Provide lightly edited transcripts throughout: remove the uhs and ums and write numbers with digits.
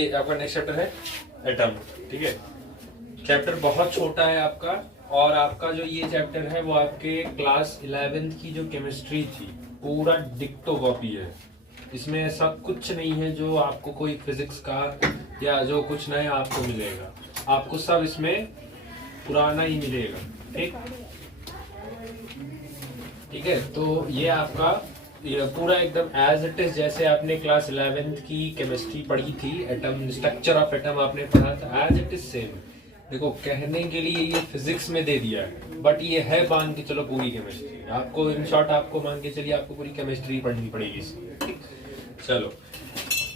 ये आपका next chapter है एटम। ठीक है, चैप्टर बहुत छोटा है आपका, और आपका जो ये चैप्टर है वो आपके क्लास 11th की जो केमिस्ट्री थी पूरा डिक्टो कॉपी है। इसमें ऐसा कुछ नहीं है जो आपको कोई फिजिक्स का या जो कुछ नया आपको मिलेगा, आपको सब इसमें पुराना ही मिलेगा। ठीक है, तो ये आपका ये पूरा एकदम एज इट इज जैसे आपने क्लास 11th की केमिस्ट्री पढ़ी थी, एटम स्ट्रक्चर ऑफ एटम आपने पढ़ा था, एज इट इज सेम। देखो कहने के लिए ये फिजिक्स में दे दिया है, बट ये है मान के चलो पूरी केमिस्ट्री। आपको इन शॉर्ट आपको मान के चलिए आपको पूरी केमिस्ट्री पढ़नी पड़ेगी इसमें। ठीक, चलो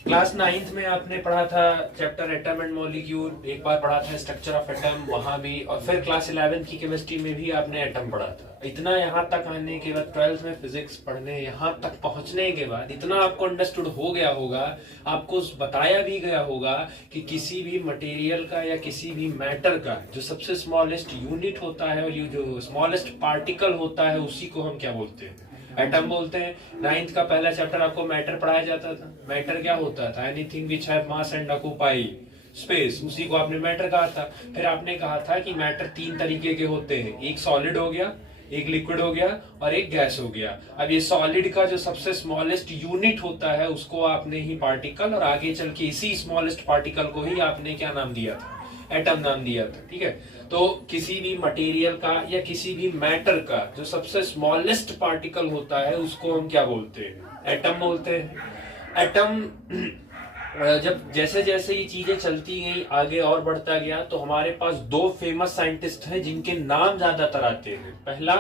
क्लास 9th में आपने पढ़ा था चैप्टर एटम एंड मॉलिक्यूल, एक बार पढ़ा था स्ट्रक्चर ऑफ एटम वहां भी, और फिर क्लास 11th की केमिस्ट्री में भी आपने एटम पढ़ा था। इतना यहाँ तक आने के बाद 12th में फिजिक्स पढ़ने यहाँ तक पहुंचने के बाद इतना आपको अंडरस्टूड हो गया होगा, आपको बताया भी गया होगा कि किसी भी मटेरियल का या किसी भी मैटर का जो सबसे स्मॉलेस्ट यूनिट होता है और ये जो स्मॉलेस्ट पार्टिकल होता है उसी को हम क्या बोलते हैं, एटम बोलते हैं। 9th का पहला चैप्टर आपको मैटर पढ़ाया जाता था। मैटर क्या होता था, anything which have mass and occupy space, उसी को आपने मैटर कहा था। फिर आपने कहा था कि मैटर 3 तरीके के होते हैं, एक सॉलिड हो गया, एक लिक्विड हो गया और एक गैस हो गया। अब ये सॉलिड का जो सबसे स्मॉलेस्ट यूनिट होता है उसको आपने ही पार्टिकल, और आगे चल के इसी स्मॉलेस्ट पार्टिकल को ही आपने क्या नाम दिया था, एटम नाम दिया था। ठीक है, तो किसी भी मटेरियल का या किसी भी मैटर का जो सबसे स्मॉलेस्ट पार्टिकल होता है उसको हम क्या बोलते हैं, एटम बोलते हैं। एटम जब जैसे जैसे ये चीजें चलती गई आगे और बढ़ता गया तो हमारे पास 2 फेमस साइंटिस्ट हैं जिनके नाम ज्यादातर आते हैं। पहला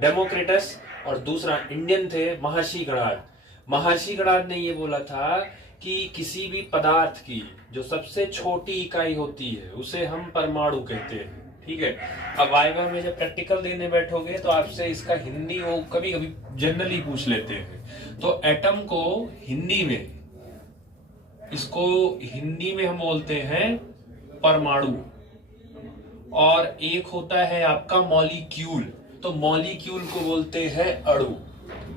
डेमोक्रिटस और दूसरा इंडियन थे महर्षि गणाद। महर्षि गणाद ने ये बोला था कि किसी भी पदार्थ की जो सबसे छोटी इकाई होती है उसे हम परमाणु कहते हैं। ठीक है, अब वाइवा में जब प्रैक्टिकल देने बैठोगे तो आपसे इसका हिंदी वो कभी कभी जनरली पूछ लेते हैं। तो एटम को हिंदी में, इसको हिंदी में हम बोलते हैं परमाणु, और एक होता है आपका मॉलिक्यूल, तो मॉलिक्यूल को बोलते हैं अणु।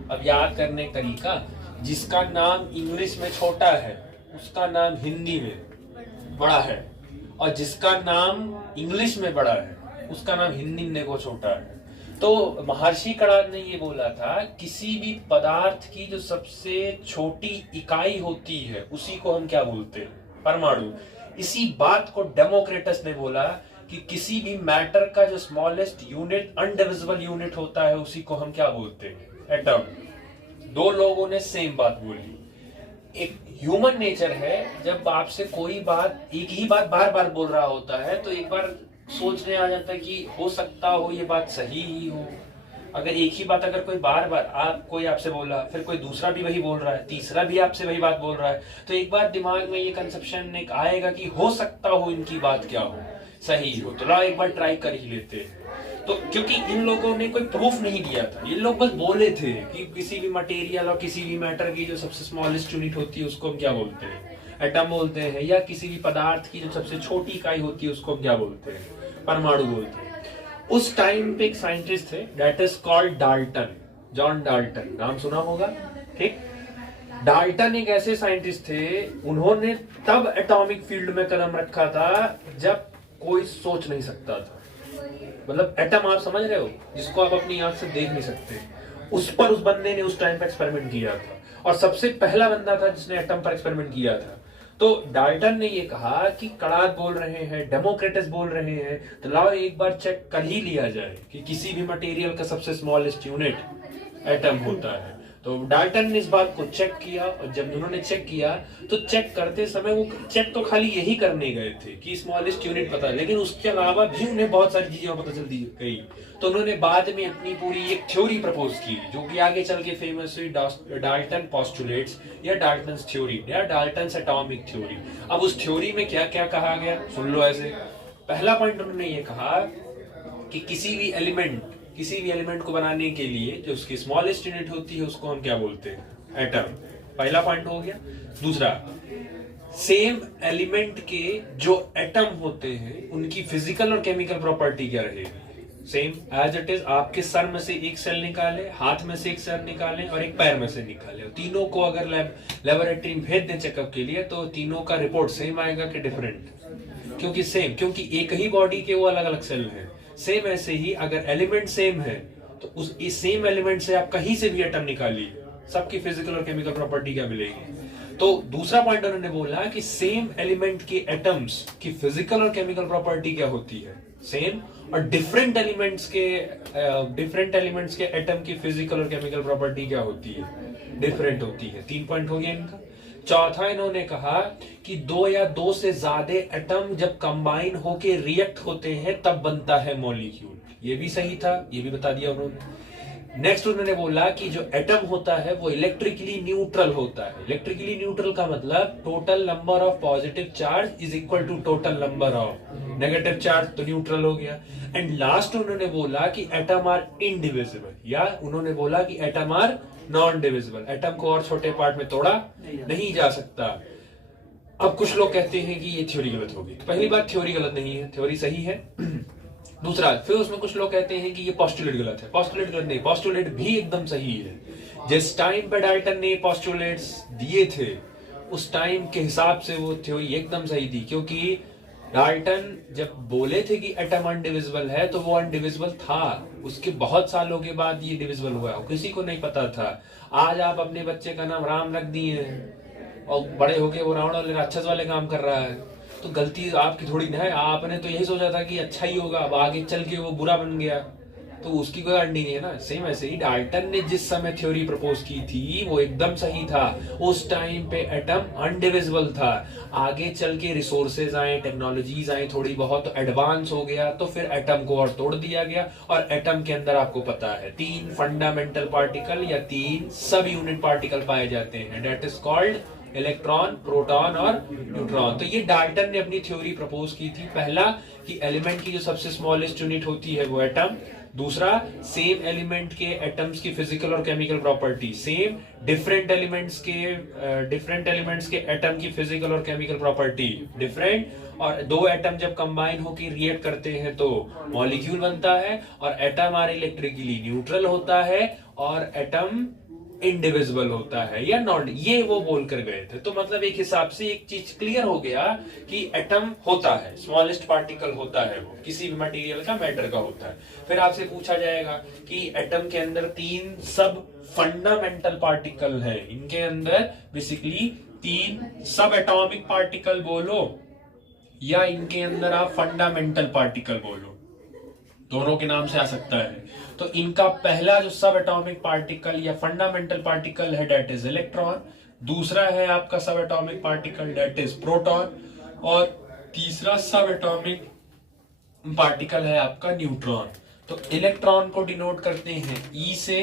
अब याद करने का तरीका, जिसका नाम इंग्लिश में छोटा है उसका नाम हिंदी में बड़ा है, और जिसका नाम इंग्लिश में बड़ा है उसका नाम हिंदी में को छोटा है। तो महर्षि कणाद ने ये बोला था किसी भी पदार्थ की जो सबसे छोटी इकाई होती है उसी को हम क्या बोलते हैं, परमाणु। इसी बात को डेमोक्रिटस ने बोला कि किसी भी मैटर का जो स्मॉलेस्ट यूनिट अनडिविजिबल यूनिट होता है उसी को हम क्या बोलते हैं, एटम। 2 लोगों ने सेम बात बोली। एक ह्यूमन नेचर है, जब आपसे कोई बात एक ही बात बार बार बोल रहा होता है तो एक बार सोचने आ जाता है कि हो सकता हो ये बात सही ही हो। अगर एक ही बात अगर कोई बार बार कोई आपसे बोला, फिर कोई दूसरा भी वही बोल रहा है, तीसरा भी आपसे वही बात बोल रहा है, तो एक बार दिमाग में ये कंसेप्शन एक आएगा कि हो सकता हो इनकी बात क्या हो, सही हो, तो लाओ एक बार ट्राई कर ही लेते हैं। तो क्योंकि इन लोगों ने कोई प्रूफ नहीं दिया था, ये लोग बस बोले थे कि किसी भी मटेरियल और किसी भी मैटर की जो सबसे स्मॉलेस्ट यूनिट होती है उसको हम क्या बोलते हैं, एटम बोलते हैं, या किसी भी पदार्थ की जो सबसे छोटी इकाई होती है उसको हम क्या बोलते हैं, परमाणु बोलते हैं। उस टाइम पे एक साइंटिस्ट थे, that is called Dalton, John Dalton, नाम सुना होगा। ठीक, डाल्टन एक ऐसे साइंटिस्ट थे, उन्होंने तब एटॉमिक फील्ड में कदम रखा था जब कोई सोच नहीं सकता था। मतलब एटम आप समझ रहे हो, जिसको आप अपनी आंख से देख नहीं सकते, उस पर उस बंदे ने उस टाइम पर एक्सपेरिमेंट किया था, और सबसे पहला बंदा था जिसने एटम पर एक्सपेरिमेंट किया था। तो डाल्टन ने ये कहा कि कणाद बोल रहे हैं, डेमोक्रिटस बोल रहे हैं, तो लाओ एक बार चेक कर ही लिया जाए कि किसी भी मटेरियल का सबसे स्मॉलेस्ट यूनिट एटम होता है। तो डाल्टन ने इस बात को चेक किया, और जब उन्होंने चेक किया तो चेक करते समय वो चेक तो खाली यही करने गए थे कि स्मॉलेस्ट यूनिट पता, लेकिन उसके अलावा भी उन्हें बहुत सारी चीजें पता चल गई। तो उन्होंने बाद में अपनी पूरी एक थ्योरी प्रपोज की जो कि आगे चल के फेमस हुई, डाल्टन पोस्टुलेट्स या डाल्टन्स थ्योरी या डाल्टन्स एटॉमिक थ्योरी। अब उस थ्योरी में क्या क्या कहा गया सुन लो ऐसे। पहला पॉइंट उन्होंने ये कहा कि किसी भी एलिमेंट को बनाने के लिए जो उसकी स्मॉलेस्ट यूनिट होती है उसको हम क्या बोलते हैं, एटम। पहला पॉइंट हो गया। दूसरा, सेम एलिमेंट के जो एटम होते हैं उनकी फिजिकल और केमिकल प्रॉपर्टी क्या रहेगी, सेम एज इट इज। आपके सर में से एक सेल निकाले, हाथ में से एक सेल निकाले और एक पैर में से निकाले, तीनों को अगर लेबोरेटरी में भेज दें चेकअप के लिए तो तीनों का रिपोर्ट सेम आएगा कि डिफरेंट? क्योंकि सेम, क्योंकि एक ही बॉडी के वो अलग अलग सेल हैं। सेम ऐसे ही अगर एलिमेंट सेम है तो उस इस सेम एलिमेंट से आप कहीं से भी एटम निकालिए, सबकी फिजिकल और केमिकल प्रॉपर्टी क्या मिलेगी? तो दूसरा पॉइंट उन्होंने बोला कि सेम एलिमेंट के एटम्स की फिजिकल और केमिकल प्रॉपर्टी क्या होती है? सेम। और डिफरेंट एलिमेंट्स के एटम की फिजिकल और केमिकल प्रॉपर्टी क्या होती है? डिफरेंट होती है। 3 पॉइंट हो गया इनका। चौथा इन्होंने कहा कि 2 या 2 से ज्यादा एटम जब कंबाइन होके रिएक्ट होते हैं तब बनता है मॉलिक्यूल। ये भी सही था, ये भी बता दिया उन्होंने। नेक्स्ट उन्होंने बोला कि जो एटम होता है वो इलेक्ट्रिकली न्यूट्रल होता है। इलेक्ट्रिकली न्यूट्रल का मतलब total number of positive charge is equal to total number of negative charge, तो न्यूट्रल हो गया। एंड लास्ट उन्होंने बोला कि एटम आर इनडिविजिबल, या उन्होंने बोला कि atom are non divisible. Atom को और छोटे पार्ट में तोड़ा नहीं जा सकता। अब कुछ लोग कहते हैं कि ये थ्योरी गलत होगी। पहली बात, थ्योरी गलत नहीं है, थ्योरी सही है। दूसरा, फिर उसमें कुछ लोग कहते हैं कि ये पोस्टुलेट गलत है। पोस्टुलेट गलत नहीं, पोस्टुलेट भी एकदम सही है। जिस टाइम पे डाल्टन ने पोस्टुलेट्स दिए थे उस टाइम के हिसाब से वो थ्योरी एकदम सही थी, क्योंकि डाल्टन जब बोले थे कि एटम अनडिविजिबल है तो वो अनडिविजिबल था। उसके बहुत सालों के बाद ये डिविजिबल हुआ, किसी को नहीं पता था। आज आप अपने बच्चे का नाम राम रख दिए और बड़े होके वो रावण वाले राक्षस वाले काम कर रहा है, तो गलती आपकी थोड़ी ना है। आपने तो यही सोचा था कि अच्छा ही होगा, अब आगे चल के वो बुरा बन गया तो उसकी कोई गारंटी नहीं है ना। सेम ऐसे ही डाल्टन ने जिस समय थ्योरी प्रपोज की थी वो एकदम सही था। उस टाइम पे एटम अनडिविजिबल था। आगे चल के रिसोर्सेज आए, टेक्नोलॉजीज आई, थोड़ी बहुत एडवांस हो गया तो फिर एटम को और तोड़ दिया गया। और एटम के अंदर आपको पता है 3 फंडामेंटल पार्टिकल या 3 सब यूनिट पार्टिकल पाए जाते हैं, that is called electron, proton और न्यूट्रॉन। तो ये डाल्टन ने अपनी थ्योरी प्रपोज की थी। पहला कि एलिमेंट की जो सबसे स्मॉलेस्ट यूनिट होती है वो एटम। दूसरा, सेम एलिमेंट के एटम्स की फिजिकल और chemical property same. Different elements के एटम की फिजिकल और केमिकल प्रॉपर्टी डिफरेंट। और 2 एटम जब कंबाइन होकर रिएक्ट करते हैं तो मॉलिक्यूल बनता है। और एटम आर इलेक्ट्रिकली न्यूट्रल होता है और एटम इंडिविजिबल होता है या नॉन, ये वो बोल कर गए थे। तो मतलब एक हिसाब से एक चीज क्लियर हो गया कि एटम होता है, स्मॉलेस्ट पार्टिकल होता है, वो किसी भी मटेरियल का, मैटर का होता है। फिर आपसे पूछा जाएगा कि एटम के अंदर 3 सब फंडामेंटल पार्टिकल है, इनके अंदर बेसिकली 3 सब एटॉमिक पार्टिकल बोलो या इनके अंदर आप फंडामेंटल पार्टिकल बोलो, दोनों के नाम से आ सकता है। तो इनका पहला जो सब एटॉमिक पार्टिकल या फंडामेंटल पार्टिकल है दैट इज इलेक्ट्रॉन। दूसरा है आपका सब atomic particle that is proton. और तीसरा सब एटॉमिक पार्टिकल है आपका न्यूट्रॉन। तो इलेक्ट्रॉन को डिनोट करते हैं ई से,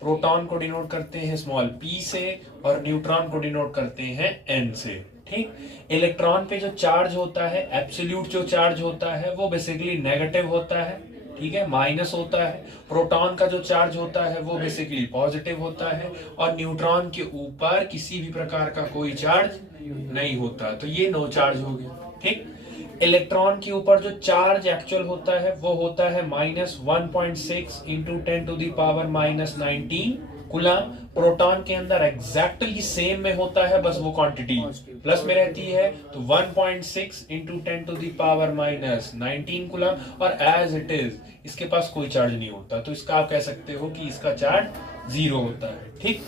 प्रोटॉन को डिनोट करते हैं स्मॉल p से और न्यूट्रॉन को डिनोट करते हैं n से। ठीक, इलेक्ट्रॉन पे जो चार्ज होता है, एब्सोल्यूट जो चार्ज होता है वो बेसिकली नेगेटिव होता है, ठीक है, माइनस होता है। प्रोटॉन का जो चार्ज होता है वो बेसिकली पॉजिटिव होता है और न्यूट्रॉन के ऊपर किसी भी प्रकार का कोई चार्ज नहीं होता। तो ये नो चार्ज हो गया। ठीक, इलेक्ट्रॉन के ऊपर जो चार्ज एक्चुअल होता है वो होता है -1.6 इंटू 10⁻⁻19 कूलम। प्रोटॉन के अंदर एग्जैक्टली सेम में होता है, बस वो क्वांटिटी प्लस में रहती है। तो 1.6 इंटू 10⁻⁻19 कूलम। और एज इट इज इसके पास कोई चार्ज नहीं होता, तो इसका आप कह सकते हो कि इसका चार्ज 0 होता है। ठीक,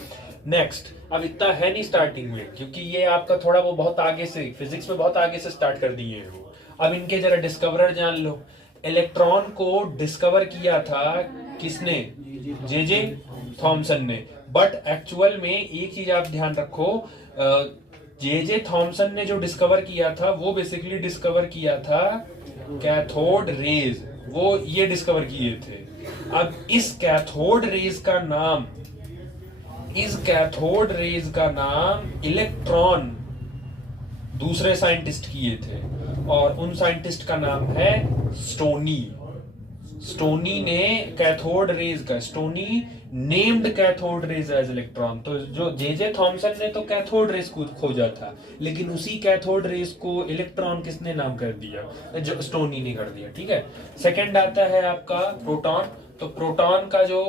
नेक्स्ट, अब इतना है नहीं स्टार्टिंग में, क्योंकि ये आपका थोड़ा वो बहुत आगे से फिजिक्स में बहुत आगे से स्टार्ट कर दिए हैं वो। अब इनके जरा डिस्कवरर जान लो। इलेक्ट्रॉन को डिस्कवर किया था किसने? जे थॉमसन ने। बट एक्चुअल में एक चीज आप ध्यान रखो, जे थॉमसन ने जो डिस्कवर किया था वो बेसिकली डिस्कवर किया था कैथोड रेज, वो ये डिस्कवर किए थे। अब इस कैथोड रेज का नाम इलेक्ट्रॉन दूसरे साइंटिस्ट किए थे और उन साइंटिस्ट का नाम है Stoney. Stoney named cathode rays as electron. तो जो जे थॉमसन ने तो कैथोड रेज को खोजा था, लेकिन उसी कैथोड रेज को इलेक्ट्रॉन किसने नाम कर दिया? जो स्टोनी ने कर दिया। ठीक है। सेकंड आता है आपका प्रोटॉन। तो प्रोटॉन का जो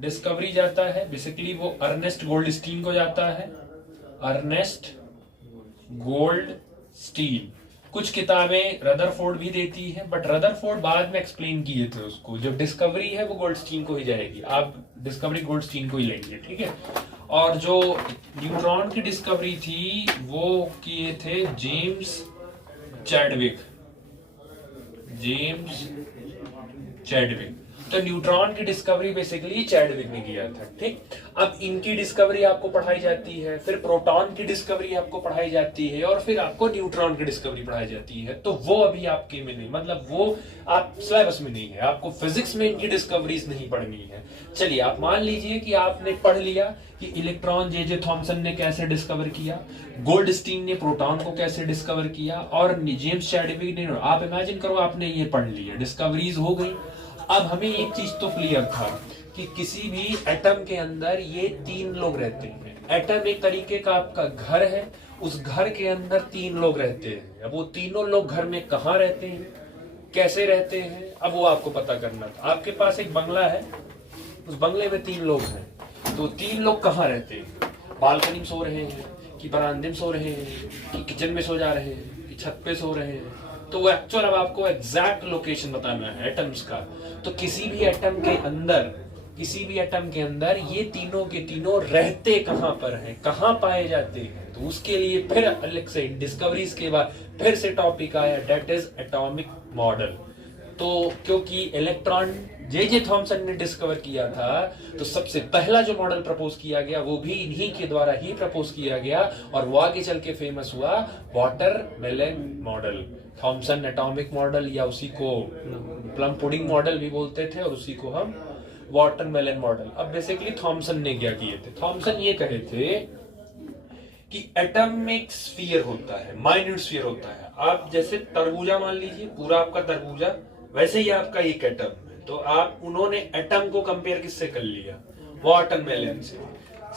डिस्कवरी जाता है बेसिकली वो अर्नेस्ट गोल्डस्टीन को जाता है। Ernest Goldstein. कुछ किताबें रदरफोर्ड भी देती है, बट रदरफोर्ड बाद में एक्सप्लेन किए थे उसको। जो डिस्कवरी है वो गोल्डस्टीन को ही जाएगी, आप डिस्कवरी गोल्डस्टीन को ही लेंगे। ठीक है। और जो न्यूट्रॉन की डिस्कवरी थी वो किए थे जेम्स चैडविक। James Chadwick. तो न्यूट्रॉन की डिस्कवरी बेसिकली चैडविक ने किया था। ठीक। अब इनकी डिस्कवरी आपको पढ़ाई जाती है, फिर प्रोटॉन की डिस्कवरी आपको पढ़ाई जाती है, और फिर आपको न्यूट्रॉन की डिस्कवरी पढ़ाई जाती है। तो वो अभी आपके में नहीं, मतलब वो आप सिलेबस में नहीं है, आपको फिजिक्स में इनकी डिस्कवरीज नहीं पढ़नी है। चलिए आप मान लीजिए कि आपने पढ़ लिया कि इलेक्ट्रॉन जे थॉमसन ने कैसे डिस्कवर किया, गोल्डस्टीन ने प्रोटॉन को कैसे डिस्कवर किया, और जेम्स चैडविक ने। आप इमेजिन करो आपने ये पढ़ लिया, डिस्कवरीज हो गई। अब हमें एक चीज तो क्लियर था कि किसी भी एटम के अंदर ये तीन लोग रहते हैं। एटम एक तरीके का आपका घर है, उस घर के अंदर तीन लोग रहते हैं। अब वो तीनों लोग घर में कहाँ रहते हैं, कैसे रहते हैं, अब वो आपको पता करना था। आपके पास एक बंगला है, उस बंगले में तीन लोग हैं, तो तीन लोग कहाँ रहते हैं? बालकनी में सो रहे हैं, कि बरामदे में सो रहे हैं, कि किचन में सो जा रहे हैं, कि छत पे सो रहे हैं? तो वो एक्चुअल अब आपको एग्जैक्ट लोकेशन बताना है एटम्स का। तो किसी भी एटम के अंदर ये तीनों के तीनों रहते कहां पर हैं, कहां पाए जाते हैं? तो उसके लिए फिर अलग से डिस्कवरीज के बाद फिर से टॉपिक आया, दैट इज एटॉमिक मॉडल। तो क्योंकि इलेक्ट्रॉन जे थॉमसन ने डिस्कवर किया था, तो सबसे पहला जो मॉडल प्रपोज किया गया वो भी इन्हीं के द्वारा ही प्रपोज किया गया, और वो आगे चल के फेमस हुआ watermelon model. Thomson atomic model, या उसी को प्लम पुडिंग मॉडल भी बोलते थे, और उसी को हम वाटरमेलन मॉडल। अब बेसिकली थॉमसन ने क्या किए थे? थॉमसन ये कहे थे कि एटम में एक स्फीयर होता है, माइन्यूट स्फीयर होता है। आप जैसे तरबूजा मान लीजिए, पूरा आपका तरबूजा, वैसे ही आपका एक एटम है। तो आप उन्होंने एटम को कंपेयर किससे कर लिया? वाटरमेलन से।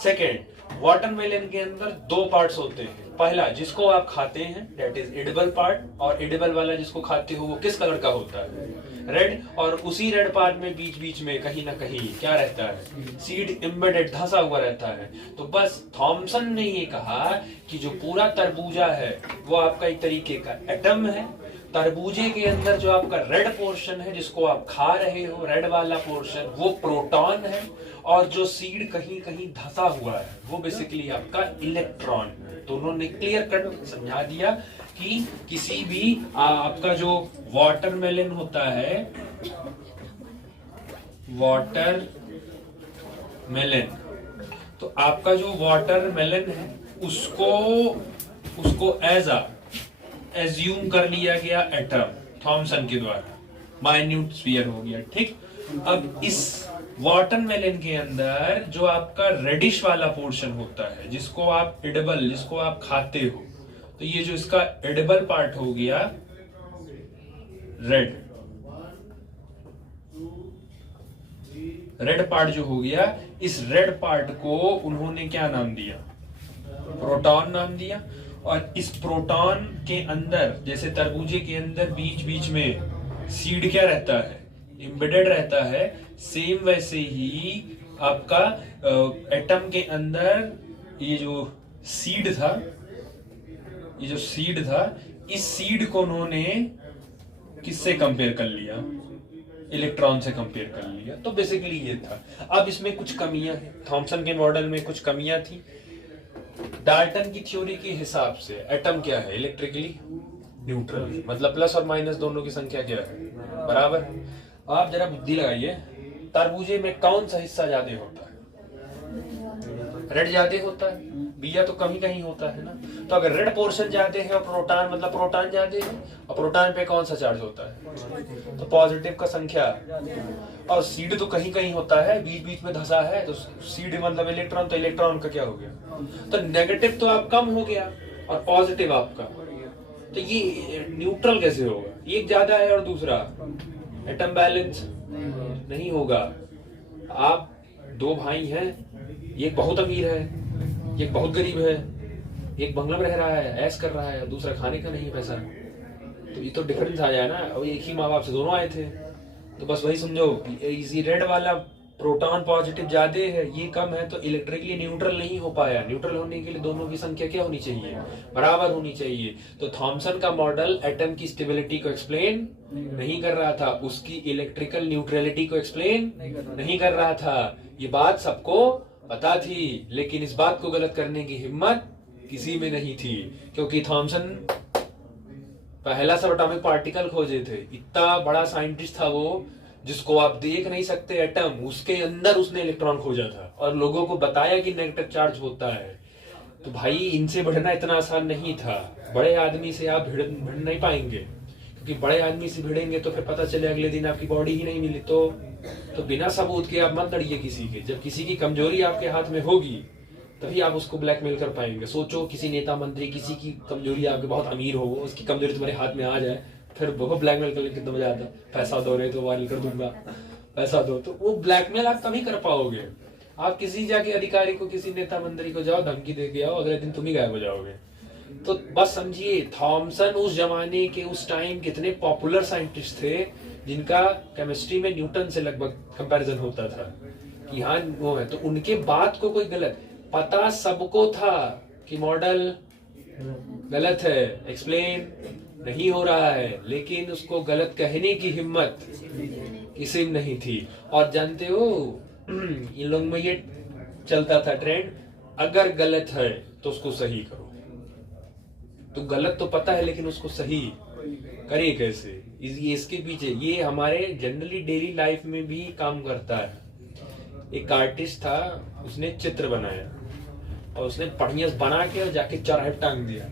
सेकेंड, वाटरमेलन के अंदर दो पार्ट्स होते हैं। पहला जिसको आप खाते हैं, दैट इज एडिबल पार्ट, और एडिबल वाला जिसको खाते हो वो किस कलर का होता है? रेड। और उसी रेड पार्ट में बीच बीच में कहीं ना कहीं क्या रहता है? सीड एम्बेडेड, धंसा हुआ रहता है। तो बस थॉमसन ने ये कहा कि जो पूरा तरबूजा है वो आपका एक तरीके का एटम है। तरबूजे के अंदर जो आपका रेड पोर्शन है जिसको आप खा रहे हो, रेड वाला पोर्शन, वो प्रोटॉन है, और जो सीड कहीं कहीं धंसा हुआ है वो बेसिकली आपका इलेक्ट्रॉन है। तो उन्होंने क्लियर कट समझा दिया कि किसी भी आपका जो वाटरमेलन होता है, वाटरमेलन, तो आपका जो वाटरमेलन है उसको एज्यूम कर लिया गया एटम थॉमसन के द्वारा, माइन्यूट स्फीयर हो गया। ठीक। अब इस वाटरमेलन के अंदर जो आपका रेडिश वाला पोर्शन होता है, जिसको आप एडिबल, जिसको आप खाते हो, तो ये जो इसका एडिबल पार्ट हो गया रेड पार्ट जो हो गया, इस रेड पार्ट को उन्होंने क्या नाम दिया? प्रोटॉन नाम दिया। और इस प्रोटॉन के अंदर, जैसे तरबूजे के अंदर बीच बीच में सीड क्या रहता है? एम्बेडेड रहता है। सेम वैसे ही आपका एटम के अंदर ये जो सीड था, इस सीड को उन्होंने किससे कंपेयर कर लिया? इलेक्ट्रॉन से कंपेयर कर लिया। तो बेसिकली ये था। अब इसमें कुछ कमियां हैं, थॉमसन के मॉडल में कुछ कमियां थी। डाल्टन की थ्योरी के हिसाब से एटम क्या है? इलेक्ट्रिकली न्यूट्रल, मतलब प्लस और माइनस दोनों की संख्या क्या है? बराबर। आप जरा बुद्धि लगाइए, तरबूजे में कौन सा हिस्सा ज्यादा होता है? रेड ज्यादा होता है, बिया तो कहीं कहीं होता है ना। तो अगर रेड पोर्शन ज्यादा है और प्रोटॉन, मतलब प्रोटॉन ज्यादा है, और प्रोटॉन पे कौन सा चार्ज होता है? तो पॉजिटिव का संख्या। और सीड तो कहीं कहीं होता है, बीच बीच में धंसा है, तो सीड मतलब इलेक्ट्रॉन, तो इलेक्ट्रॉन का क्या हो गया? तो नेगेटिव तो आप कम हो गया और पॉजिटिव आपका, तो ये न्यूट्रल कैसे होगा? एक ज्यादा है और दूसरा, एटम बैलेंस नहीं होगा। आप दो भाई हैं, एक बहुत अमीर है, एक बहुत गरीब है, एक बंगला में रह रहा है, ऐश कर रहा है, दूसरा खाने का नहीं पैसा, तो ये तो डिफरेंस आ जाए ना। अब एक ही माँ बाप से दोनों आए थे, तो बस वही समझो, इसी रेड वाला प्रोटॉन पॉजिटिव ज्यादा है, ये कम है, तो इलेक्ट्रिकली न्यूट्रल नहीं हो पाया। न्यूट्रल होने के लिए दोनों की संख्या क्या होनी चाहिए, बराबर होनी चाहिए। तो थॉमसन का मॉडल एटम की स्टेबिलिटी को एक्सप्लेन नहीं कर रहा था, उसकी इलेक्ट्रिकल न्यूट्रलिटी को एक्सप्लेन नहीं कर रहा था। ये बात सबको पता थी, लेकिन इस बात को गलत करने की हिम्मत किसी में नहीं थी, क्योंकि थॉमसन पहला सब एटॉमिक पार्टिकल खोजे थे। इतना बड़ा साइंटिस्ट था वो, जिसको आप देख नहीं सकते एटम, उसके अंदर उसने इलेक्ट्रॉन खोजा था और लोगों को बताया कि नेगेटिव चार्ज होता है। तो भाई इनसे बढ़ना इतना आसान नहीं था। बड़े आदमी से आप भिड़ नहीं पाएंगे, क्योंकि बड़े आदमी से भिड़ेंगे तो फिर पता चले अगले दिन आपकी बॉडी ही नहीं मिली। तो बिना सबूत के आप मत लड़िए किसी के। जब किसी की कमजोरी आपके हाथ में होगी तभी आप उसको ब्लैकमेल कर पाएंगे। सोचो किसी नेता मंत्री, किसी की कमजोरी, आपके बहुत अमीर हो, उसकी कमजोरी तुम्हारे हाथ में आ जाए, फिर वो ब्लैकमेल करने कितना मजा आता है। पैसा दो, रहे तो वायरल कर दूंगा, पैसा दो, तो वो ब्लैकमेल आप तभी कर पाओगे। आप किसी जाके अधिकारी को, किसी नेता मंत्री को जाओ धमकी दे के आओ, अगले दिन तुम ही गायब हो जाओगे। तो बस समझिए, थॉमसन उस जमाने के, उस टाइम कितने पॉपुलर साइंटिस्ट थे, जिनका केमिस्ट्री में न्यूटन से लगभग कंपैरिजन होता था कि हाँ वो है। तो उनके बात को कोई गलत, पता सबको था कि मॉडल गलत है, एक्सप्लेन नहीं हो रहा है, लेकिन उसको गलत कहने की हिम्मत किसी में नहीं थी। और जानते हो इन लोग में ये चलता था ट्रेंड, अगर गलत है तो उसको सही करो। तो गलत तो पता है, लेकिन उसको सही करे कैसे, इसके पीछे ये हमारे जनरली डेली लाइफ में भी काम करता है। एक आर्टिस्ट था, उसने चित्र बनाया और उसने बढ़िया बना के और जाके चौराहे टांग दिया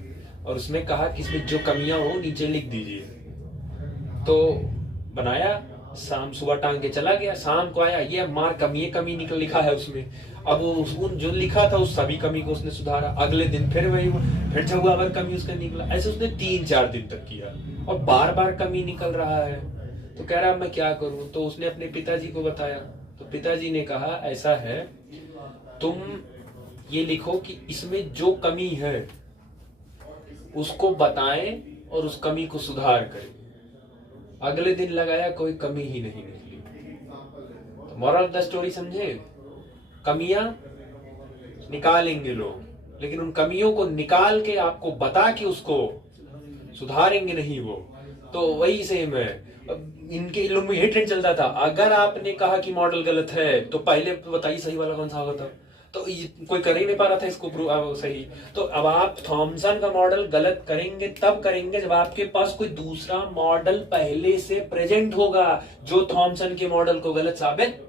और उसमें कहा कि इसमें जो कमियां हो नीचे लिख दीजिए। तो बनाया, शाम सुबह टांग के चला गया, शाम को आया, ये मार कमी निकल लिखा है उसमें। अब वो जो लिखा था उस सभी कमी को उसने सुधारा। अगले दिन फिर वही, फिर जब अगर कमी उसका निकला, ऐसे उसने 3-4 दिन तक किया और बार बार कमी निकल रहा है। तो कह रहा मैं क्या करूं, तो उसने अपने पिताजी को बताया। तो पिताजी ने कहा ऐसा है, तुम ये लिखो कि इसमें जो कमी है उसको बताएं और उस कमी को सुधार करें। अगले दिन लगाया, कोई कमी ही नहीं निकली। तो मोरल ऑफ द स्टोरी समझे, कमियां निकालेंगे लोग, लेकिन उन कमियों को निकाल के आपको बता के उसको सुधारेंगे नहीं वो। तो वही सेम है, इनके लोग में यही ट्रेंड चलता था। अगर आपने कहा कि मॉडल गलत है तो पहले बताइए सही वाला कौन सा होगा था। तो कोई कर ही नहीं पा रहा था इसको प्रूव सही। तो अब आप थॉमसन का मॉडल गलत करेंगे तब करेंगे जब आपके पास कोई दूसरा मॉडल पहले से प्रेजेंट होगा जो थॉमसन के मॉडल को गलत साबित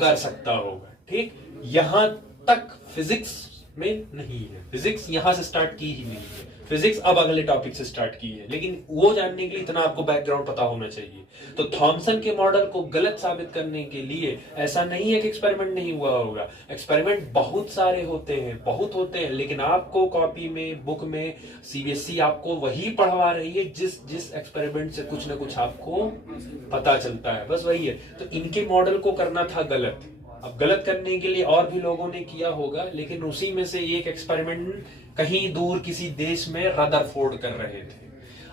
कर सकता होगा। ठीक, यहां तक फिजिक्स में नहीं है। फिजिक्स यहां से स्टार्ट की ही नहीं है, फिजिक्स अब अगले टॉपिक से स्टार्ट की है, लेकिन वो जानने के लिए इतना आपको बैकग्राउंड पता होना चाहिए। तो थॉमसन के मॉडल को गलत साबित करने के लिए ऐसा नहीं है कि एक्सपेरिमेंट नहीं हुआ होगा। एक्सपेरिमेंट बहुत सारे होते हैं, बहुत होते हैं, लेकिन आपको कॉपी में, बुक में सीबीएसई आपको वही पढ़वा रही है जिस एक्सपेरिमेंट से कुछ ना कुछ आपको पता चलता है, बस वही है। तो इनके मॉडल को करना था गलत। अब गलत करने के लिए और भी लोगों ने किया होगा, लेकिन उसी में से एक एक्सपेरिमेंट कहीं दूर किसी देश में रदरफोर्ड कर रहे थे।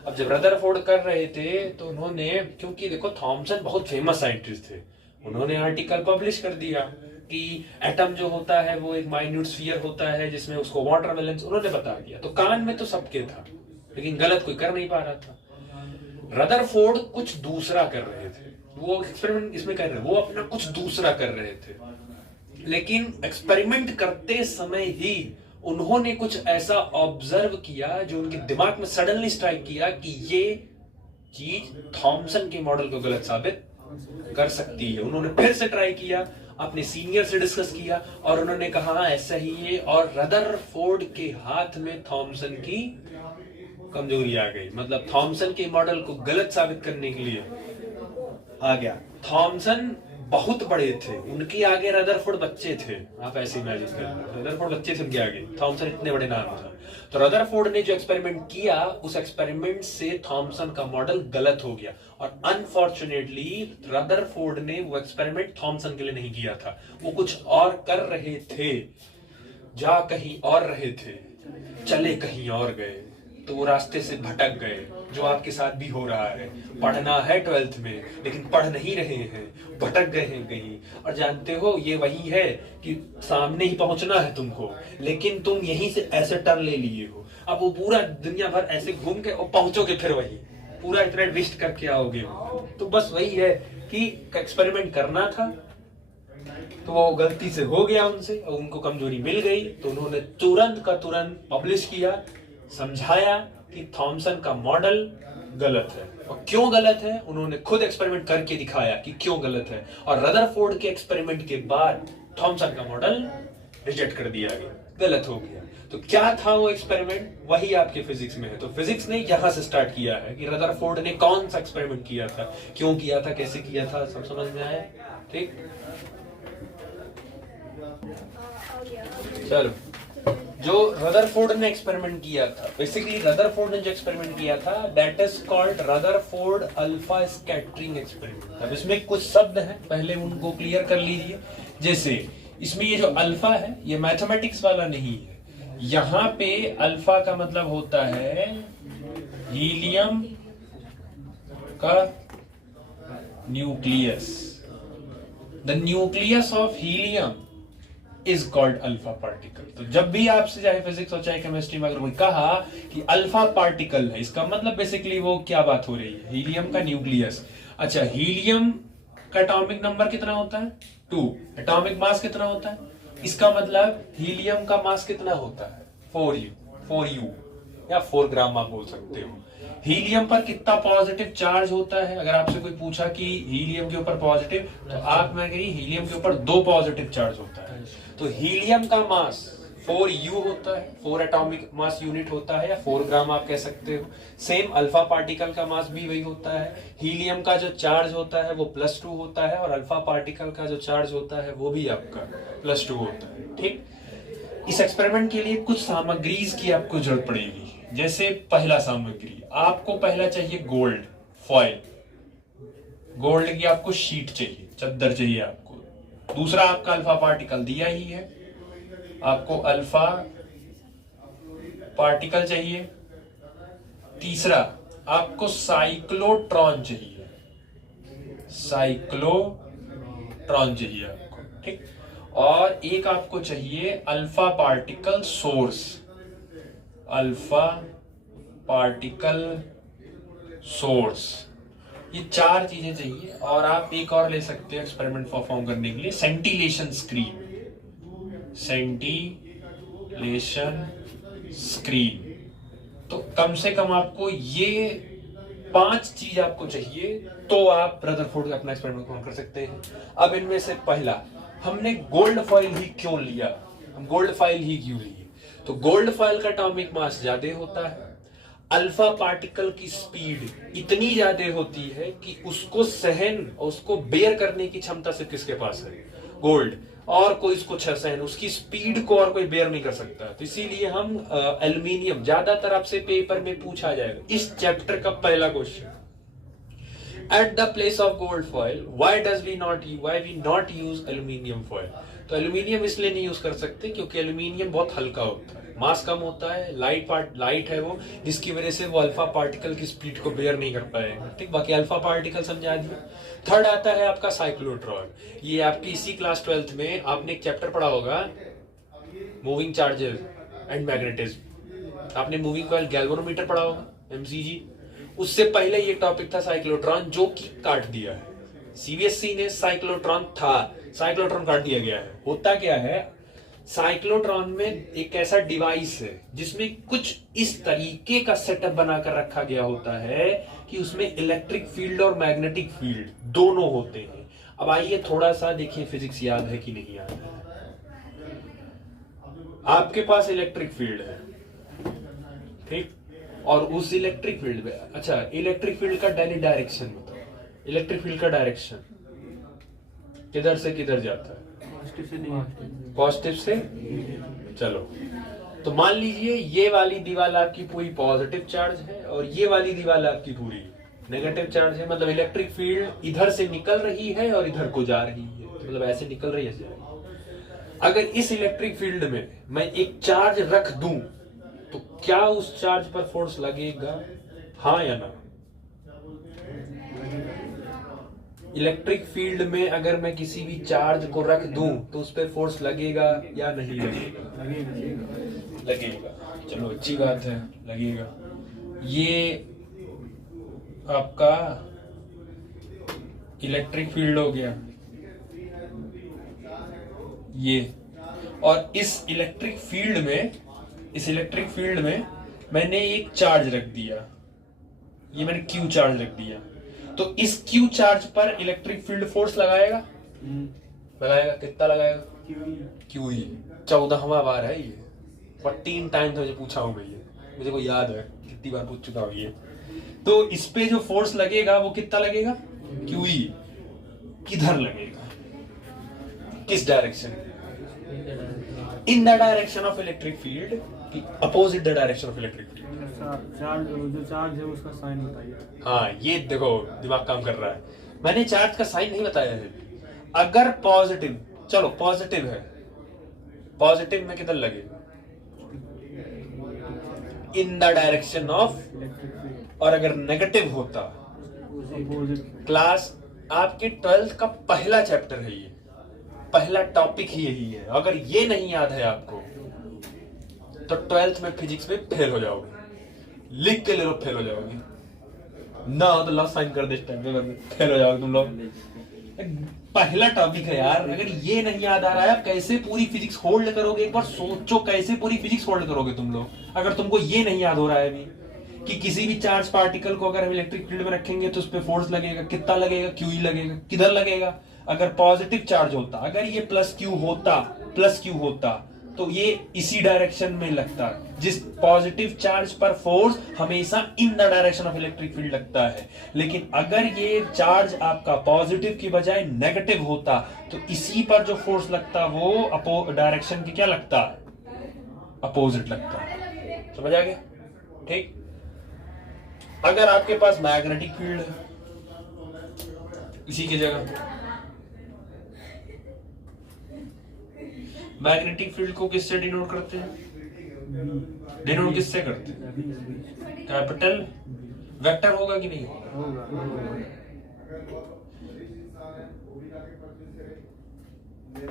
अब जब रदरफोर्ड कर रहे थे तो उन्होंने, क्योंकि देखो थॉमसन बहुत फेमस साइंटिस्ट थे, उन्होंने आर्टिकल पब्लिश कर दिया कि एटम जो होता है वो एक माइन्यूट स्फीयर होता है जिसमें उसको वाटर बैलेंस, उन्होंने बता दिया। तो कान में तो सबके था, लेकिन गलत कोई कर नहीं पा रहा था। रदरफोर्ड कुछ दूसरा कर रहे थे, वो एक्सपेरिमेंट इसमें कर रहे, वो अपना कुछ दूसरा कर रहे थे, लेकिन एक्सपेरिमेंट करते समय ही उन्होंने कुछ ऐसा ऑब्जर्व किया जो उनके दिमाग में सडनली स्ट्राइक किया कि ये चीज थॉमसन के मॉडल को गलत साबित कर सकती है। उन्होंने फिर से ट्राई किया, अपने सीनियर से डिस्कस किया और उन्होंने कहा ऐसा ही है, और रदरफोर्ड के हाथ में थॉमसन की कमजोरी आ गई। मतलब थॉमसन के मॉडल को गलत साबित करने के लिए आ गया। थॉमसन बहुत बड़े थे, उनके आगे रदरफोर्ड बच्चे थे। आप ऐसे इमेजिन करें, रदरफोर्ड बच्चे थे उनके आगे, थॉमसन इतने बड़े नाम था। तो रदरफोर्ड ने जो एक्सपेरिमेंट किया, उस एक्सपेरिमेंट से थॉमसन का मॉडल गलत हो गया, और अनफॉर्चुनेटली रदरफोर्ड ने वो एक्सपेरिमेंट थॉमसन के लिए नहीं किया था, वो कुछ और कर रहे थे, जा कहीं और रहे थे, चले कहीं और गए, तो वो रास्ते से भटक गए, जो आपके साथ भी हो रहा है। पढ़ना है 12th में, लेकिन पढ़ नहीं रहे हैं, भटक गए हैं कहीं। और जानते हो, ये वही है कि सामने ही पहुंचना है तुमको, लेकिन तुम यहीं से ऐसे टर्न ले लिए हो। अब वो पूरा दुनिया भर ऐसे घूम के और पहुंचोगे फिर वही, पूरा इतना वेस्ट करके आओगे। तो बस वही है कि एक्सपेरिमेंट करना था, तो वो गलती से हो गया उनसे, और उनको कमजोरी मिल गई, तो उन्होंने तुरंत का तुरंत पब्लिश किया, समझाया कि थॉमसन का मॉडल गलत है। और क्यों गलत है, उन्होंने खुद एक्सपेरिमेंट करके दिखाया कि क्यों गलत है। और रदरफोर्ड के एक्सपेरिमेंट के बाद थॉमसन का मॉडल रिजेक्ट कर दिया गया, गलत हो गया। तो क्या था वो एक्सपेरिमेंट, वही आपके फिजिक्स में है। तो फिजिक्स ने यहां से स्टार्ट किया है कि रदरफोर्ड ने कौन सा एक्सपेरिमेंट किया था, क्यों किया था, कैसे किया था, सब समझ में आया। ठीक, चलो, जो रदरफोर्ड ने एक्सपेरिमेंट किया था, बेसिकली रदरफोर्ड ने जो एक्सपेरिमेंट किया था, that is called Rutherford alpha scattering experiment. अब इसमें कुछ शब्द हैं, पहले उनको क्लियर कर लीजिए। जैसे इसमें ये जो अल्फा है, ये मैथमेटिक्स वाला नहीं है। यहां पे अल्फा का मतलब होता है हीलियम का nucleus. The nucleus of helium is called alpha particle. तो जब भी आपसे चाहे फिजिक्स और चाहे केमिस्ट्री में अगर कोई कहा कि अल्फा पार्टिकल है, इसका मतलब बेसिकली वो क्या बात हो रही है, हीलियम का न्यूक्लियस। अच्छा, हीलियम का एटॉमिक नंबर कितना होता है, 2। एटॉमिक मास कितना होता है, इसका मतलब हीलियम का मास कितना होता है, 4u या 4 ग्राम आप बोल सकते हो। हीलियम पर कितना पॉजिटिव चार्ज होता है, अगर आपसे कोई पूछा कि हीलियम के ऊपर पॉजिटिव, तो आप मैं कही हीलियम के ऊपर 2 पॉजिटिव चार्ज होता है। तो हीलियम का मास 4u होता है, 4 एटॉमिक मास यूनिट होता है, या 4 ग्राम आप कह सकते हो। सेम अल्फा पार्टिकल का मास भी वही होता है। हीलियम का जो चार्ज होता है वो +2 होता है, और अल्फा पार्टिकल का जो चार्ज होता है वो भी आपका +2 होता है। ठीक, इस एक्सपेरिमेंट के लिए कुछ सामग्रीज की आपको जरूरत पड़ेगी। जैसे पहला सामग्री, आपको पहला चाहिए गोल्ड फॉइल, गोल्ड की आपको शीट चाहिए, चद्दर चाहिए आपको। दूसरा, आपका अल्फा पार्टिकल दिया ही है, आपको अल्फा पार्टिकल चाहिए। तीसरा, आपको साइक्लोट्रॉन चाहिए, साइक्लोट्रॉन चाहिए आपको। ठीक, और एक आपको चाहिए alpha particle source, alpha particle source. ये 4 चीजें चाहिए। और आप एक और ले सकते हैं एक्सपेरिमेंट परफॉर्म करने के लिए, सेंटिलेशन स्क्रीन, सेंटिलेशन स्क्रीन। तो कम से कम आपको ये 5 चीज आपको चाहिए, तो आप रदरफोर्ड का अपना एक्सपेरिमेंट परफॉर्म कर सकते हैं। अब इनमें से पहला, हमने गोल्ड फॉइल ही क्यों लिया, हम गोल्ड फॉइल ही क्यों लिए, तो गोल्ड फॉइल का एटॉमिक मास ज्यादा होता है, अल्फा पार्टिकल की स्पीड इतनी ज्यादा होती है कि उसको सहन और उसको बेयर करने की क्षमता सिर्फ किसके पास है, गोल्ड, और कोई इसको सहन, उसकी स्पीड को और कोई बेयर नहीं कर सकता। तो इसीलिए हम एल्यूमिनियम, ज्यादातर आपसे पेपर में पूछा जाएगा, इस चैप्टर का पहला question, at the place of gold foil why we not use aluminium foil। तो एल्यूमिनियम इसलिए नहीं यूज कर सकते क्योंकि एल्यूमिनियम बहुत हल्का होता है, मास कम होता है, लाइट है वो, जिसकी वजह से वो अल्फा पार्टिकल की स्पीड को बेयर नहीं कर पाएगा। ठीक, बाकी अल्फा पार्टिकल समझा दिया। थर्ड आता है आपका साइक्लोट्रॉन। ये आपकी इसी क्लास 12th में आपने एक चैप्टर पढ़ा होगा, मूविंग चार्जेस एंड मैग्नेटिज्म। आपने मूविंग कॉइल गैल्वेनोमीटर पढ़ा होगा, MCG। उससे पहले ये टॉपिक था साइक्लोट्रॉन, जो कि काट दिया है सीबीएसई ने। साइक्लोट्रॉन था, साइक्लोट्रॉन काट दिया गया है। होता क्या है, साइक्लोट्रॉन में एक ऐसा डिवाइस है जिसमें कुछ इस तरीके का सेटअप बनाकर रखा गया होता है कि उसमें इलेक्ट्रिक फील्ड और मैग्नेटिक फील्ड दोनों होते हैं। अब आइए थोड़ा सा देखिए, फिजिक्स याद है कि नहीं याद है। आपके पास इलेक्ट्रिक फील्ड है, ठीक, और उस इलेक्ट्रिक फील्ड में, अच्छा, इलेक्ट्रिक फील्ड का डायरेक्शन बताओ, इलेक्ट्रिक फील्ड का डायरेक्शन किधर से किधर जाता है? पॉजिटिव से। चलो तो मान लीजिए ये वाली दीवार आपकी पूरी पॉजिटिव चार्ज है और ये वाली दीवार आपकी पूरी नेगेटिव चार्ज है। मतलब इलेक्ट्रिक फील्ड इधर से निकल रही है और इधर को जा रही है, मतलब ऐसे निकल रही है। अगर इस इलेक्ट्रिक फील्ड में मैं एक चार्ज रख दूं तो क्या उस चार्ज पर फोर्स लगेगा, हाँ या ना? इलेक्ट्रिक फील्ड में अगर मैं किसी भी चार्ज को रख दूं तो उस पर फोर्स लगेगा या नहीं लगेगा? लगेगा। चलो अच्छी बात है, लगेगा। ये आपका इलेक्ट्रिक फील्ड हो गया ये। और इस इलेक्ट्रिक फील्ड में मैंने एक चार्ज रख दिया, ये मैंने क्यू चार्ज रख दिया। तो इस क्यू चार्ज पर इलेक्ट्रिक फील्ड फोर्स लगाएगा? लगाएगा। कितना लगाएगा? क्यू ही। 14वां बार है ये, 14 टाइम्स मुझे पूछा हूं मैं, ये मुझे को याद है कितनी बार पूछ चुका हूं ये। तो इस पे जो फोर्स लगेगा वो कितना लगेगा? क्यू ही। किधर लगेगा? किस direction? In the direction of electric field, opposite the direction of electric field. जो चार्ज है उसका साइन बताइए। हाँ ये देखो दिमाग काम कर रहा है। मैंने चार्ज का साइन नहीं बताया है। अगर पॉजिटिव, चलो पॉजिटिव है, पॉजिटिव में किधर लगेगा? In the direction of. और अगर नेगेटिव होता, क्लास आपके 12th का पहला चैप्टर है ये, पहला टॉपिक ही यही है। अगर ये नहीं याद है आपको तो 12th में फिजिक्स में फेल हो जाओगे, लिख के ले लो फेल हो जाओगे। ना हो तो लॉस साइन कर दे, फेल हो जाओगे तुम लोग। पहला टॉपिक है यार, अगर ये नहीं याद आ रहा है आप कैसे पूरी फिजिक्स होल्ड करोगे? एक बार सोचो कैसे पूरी फिजिक्स होल्ड करोगे तुम लोग, अगर तुमको ये नहीं याद हो रहा है अभी कि किसी भी चार्ज पार्टिकल को अगर हम इलेक्ट्रिक फील्ड में रखेंगे तो उस पर फोर्स लगेगा। कितना लगेगा? क्यू ही लगेगा। किधर लगेगा? अगर पॉजिटिव चार्ज होता, अगर ये प्लस क्यू होता तो ये इसी डायरेक्शन में लगता। जिस पॉजिटिव चार्ज पर फोर्स हमेशा in the direction of electric field लगता है। लेकिन अगर ये चार्ज आपका पॉजिटिव की बजाय नेगेटिव होता तो इसी पर जो फोर्स लगता वो डायरेक्शन की क्या लगता? अपोजिट लगता। समझ आ गया? ठीक। अगर आपके पास मैग्नेटिक फील्ड है इसी की जगह, मैग्नेटिक फील्ड को किससे डिनोट करते हैं? डिनोट किससे करते हैं? कैपिटल वेक्टर होगा कि नहीं होगा?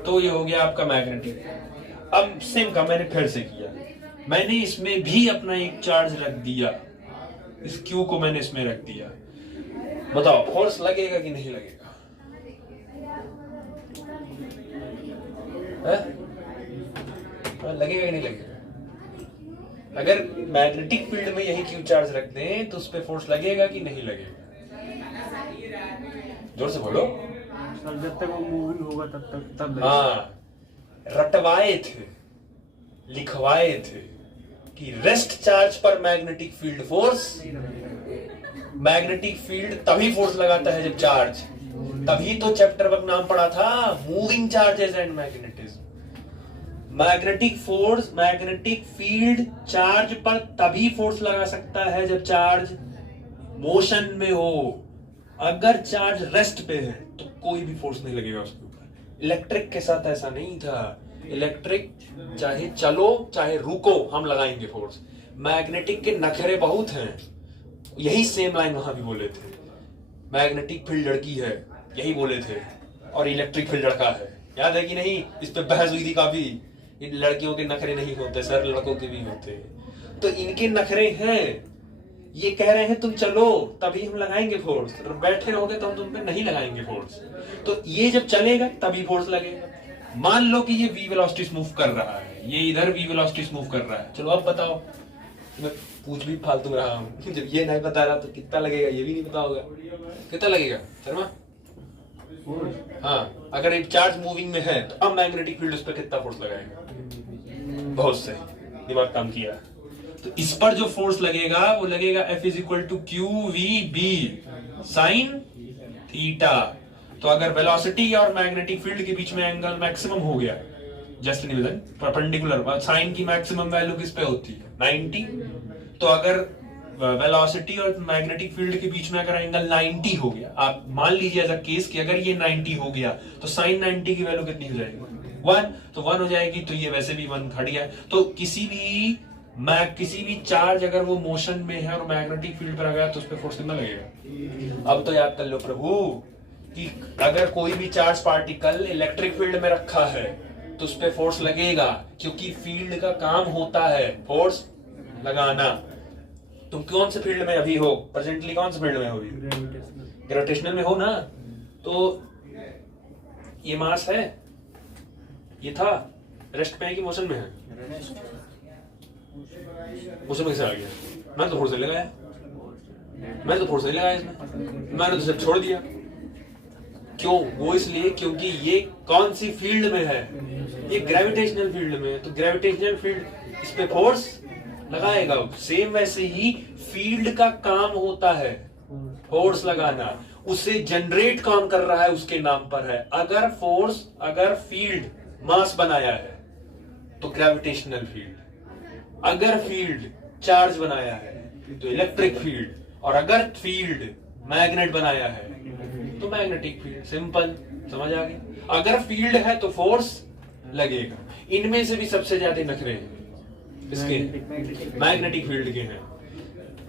तो ये हो गया आपका मैग्नेटिक। अब सेम का मैंने फिर से किया, मैंने इसमें भी अपना एक चार्ज रख दिया, इस क्यू को मैंने इसमें रख दिया। बताओ फोर्स लगेगा कि नहीं लगेगा? लगेगा कि नहीं लगेगा? अगर मैग्नेटिक फील्ड में यही क्यू चार्ज रख दें तो उस पे फोर्स लगेगा कि नहीं लगेगा? जोर से बोलो। जब तक वो मूविंग होगा तब हाँ, रटवाए थे, लिखवाए थे कि रेस्ट चार्ज पर magnetic field force. Magnetic field तभी फोर्स लगाता है जब चार्ज, तभी तो चैप्टर का नाम पढ़ा था moving charges and magnetism. Magnetic force, magnetic field charge पर तभी फोर्स लगा सकता है जब चार्ज मोशन में हो। अगर चार्ज रेस्ट पे है तो कोई भी फोर्स नहीं लगेगा उसके ऊपर। इलेक्ट्रिक के साथ ऐसा नहीं था। इलेक्ट्रिक चाहे चलो चाहे रुको हम लगाएंगे फोर्स। मैग्नेटिक के नखरे बहुत हैं, यही सेम लाइन वहां भी बोले थे। मैग्नेटिक फील्ड लड़की है यही बोले थे, और इलेक्ट्रिक फील्ड लड़का है। याद है कि नहीं? इस पे बहस हुई थी काफी। इन लड़कियों के नखरे नहीं होते सर, लड़कों के भी होते। तो इनके नखरे हैं। ये कह रहे हैं तुम चलो तभी हम लगाएंगे फोर्स, बैठे रहोगे तो हम तुम पे नहीं लगाएंगे फोर्स। तो ये जब चलेगा तभी फोर्स लगेगा। मान लो कि ये v वेलोसिटी मूव कर रहा है, ये इधर v वेलोसिटी मूव कर रहा है। चलो अब बताओ, मैं पूछ भी फालतू रहा हूं। जब ये नहीं बता रहा तो कितना लगेगा ये भी नहीं पता होगा। कितना लगेगा शर्मा? हाँ, अगर एक चार्ज मूविंग में है तो अब मैग्नेटिक फील्ड उस पर कितना फोर्स लगाएगा? बहुत सही, दिमाग काम किया। तो इस पर जो फोर्स लगेगा वो लगेगा F = QVB sin थीटा। तो अगर वेलोसिटी और मैग्नेटिक फील्ड के बीच में एंगल मैक्सिमम हो गया, जस्ट निवेदन परपेंडिकुलर, साइन की मैक्सिमम वैल्यू किस पे होती है 90, तो अगर वेलोसिटी और मैग्नेटिक फील्ड के बीच में अगर एंगल 90 हो गया, आप मान लीजिए एज अ केस कि अगर ये 90 हो गया तो साइन 90 की वैल्यू कितनी हो जाएगी 1, तो 1 हो जाएगी, तो ये वैसे भी 1 घट गया। तो किसी भी चार्ज अगर वो मोशन में है और मैग्नेटिक फील्ड पर आ गया तो उस पर फोर्स कितना लगेगा। अब तो याद कर लो प्रभु कि अगर कोई भी चार्ज पार्टिकल इलेक्ट्रिक फील्ड में रखा है तो उस पर फोर्स लगेगा, क्योंकि फील्ड का काम होता है फोर्स लगाना। तुम कौन से फील्ड में अभी हो, प्रेजेंटली कौन से फील्ड में हो अभी, ग्रेविटेशनल में हो ना। तो ये मास है, ये था रेस्ट पे है कि मोशन में है, मोशन में कैसे आ गया, मैं तो फोर्स नहीं लगाया, इसमें मैंने तो सिर्फ छोड़ दिया। क्यों, वो इसलिए क्योंकि ये कौन सी फील्ड में है, ये ग्रेविटेशनल फील्ड में है, तो ग्रेविटेशनल फील्ड इस पे फोर्स लगाएगा। सेम वैसे ही फील्ड का काम होता है फोर्स लगाना, उसे जनरेट कौन कर रहा है उसके नाम पर है। अगर फील्ड मास बनाया है तो ग्रेविटेशनल फील्ड, अगर फील्ड चार्ज बनाया है तो इलेक्ट्रिक फील्ड, और अगर फील्ड मैग्नेट बनाया है तो मैग्नेटिक फील्ड। सिंपल, समझ आ गई। अगर फील्ड है तो फोर्स लगेगा। इनमें से भी सबसे ज्यादा नखरे हैं इसके मैग्नेटिक फील्ड के हैं।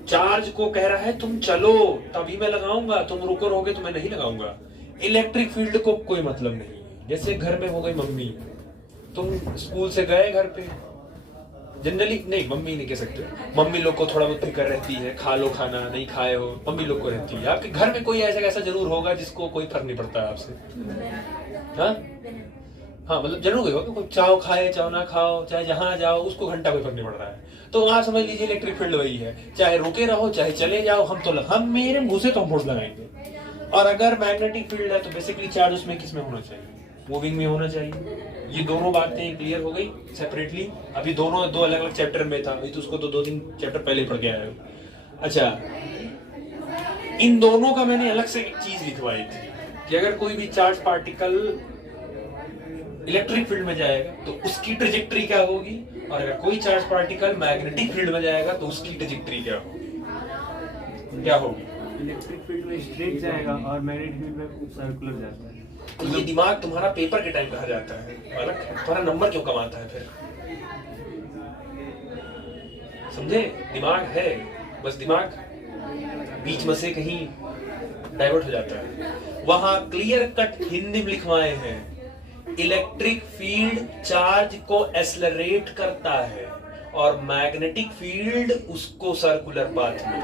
चार्ज को कह रहा है तुम चलो तभी मैं लगाऊंगा, तुम रुको रहोगे तो मैं नहीं लगाऊंगा। इलेक्ट्रिक फील्ड को कोई मतलब नहीं। जैसे घर में हो गई मम्मी, तुम स्कूल से गए घर पे, जनरली नहीं मम्मी नहीं कह सकते, मम्मी लोग को थोड़ा बहुत फिक्र रहती है, खा लो खाना, नहीं खाए हो, मम्मी लोग को रहती है। आपके घर में कोई ऐसा जरूर होगा जिसको कोई फर्क नहीं पड़ता है आपसे। हाँ मतलब जरूर होगा, कोई चाहो खाए चाहो ना खाओ, चाहे जहां जाओ उसको घंटा कोई फर्क नहीं पड़ रहा है। तो वहां समझ लीजिए इलेक्ट्रिक फील्ड वही है, चाहे रुके रहो चाहे चले जाओ, हम मेरे मुंह से तो हम फोर्स लगाएंगे। और अगर मैग्नेटिक फील्ड है तो बेसिकली चार्ज उसमें किस में होना चाहिए, मूविंग में होना चाहिए। ये दोनों बातें क्लियर हो गई सेपरेटली। अभी दोनों दो अलग अलग चैप्टर में था, अभी तो उसको तो 2-3 चैप्टर पहले पढ़ के आए हो। अच्छा, इन दोनों का मैंने अलग से एक चीज लिखवाई थी कि अगर कोई भी चार्ज पार्टिकल इलेक्ट्रिक फील्ड में जाएगा तो उसकी ट्रेजेक्टरी क्या होगी, और अगर कोई चार्ज पार्टिकल मैग्नेटिक फील्ड में जाएगा तो उसकी ट्रेजेक्टरी क्या होगी। इलेक्ट्रिक फील्ड में स्ट्रेट जाएगा और मैग्नेटिक फील्ड में सर्कुलर जाता है। तो ये दिमाग तुम्हारा पेपर के टाइम कहा जाता है, तुम्हारा नंबर क्यों कमाता है फिर, समझे। दिमाग है, बस दिमाग बीच में से कहीं डाइवर्ट हो जाता है। वहां क्लियर कट हिंदी में लिखवाए हैं, इलेक्ट्रिक फील्ड चार्ज को एक्सेलरेट करता है और मैग्नेटिक फील्ड उसको सर्कुलर पाथ में।